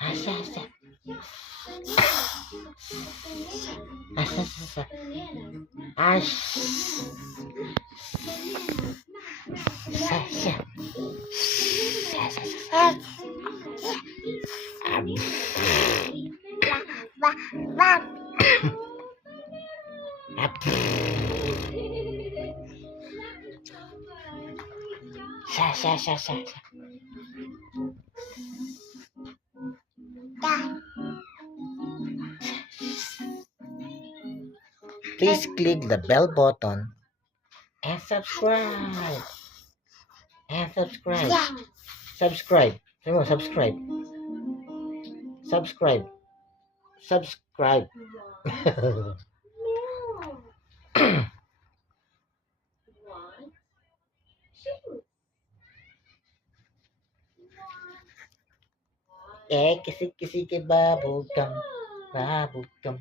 Asa, asa. Asa, asa. Ash. Asa, asa. Asa, asa. Sa, sa, sa, sa. Please click the bell button and subscribe. And subscribe. Subscribe. Come on, subscribe. Subscribe. Subscribe. Kisi ke bubblegum. Bubblegum.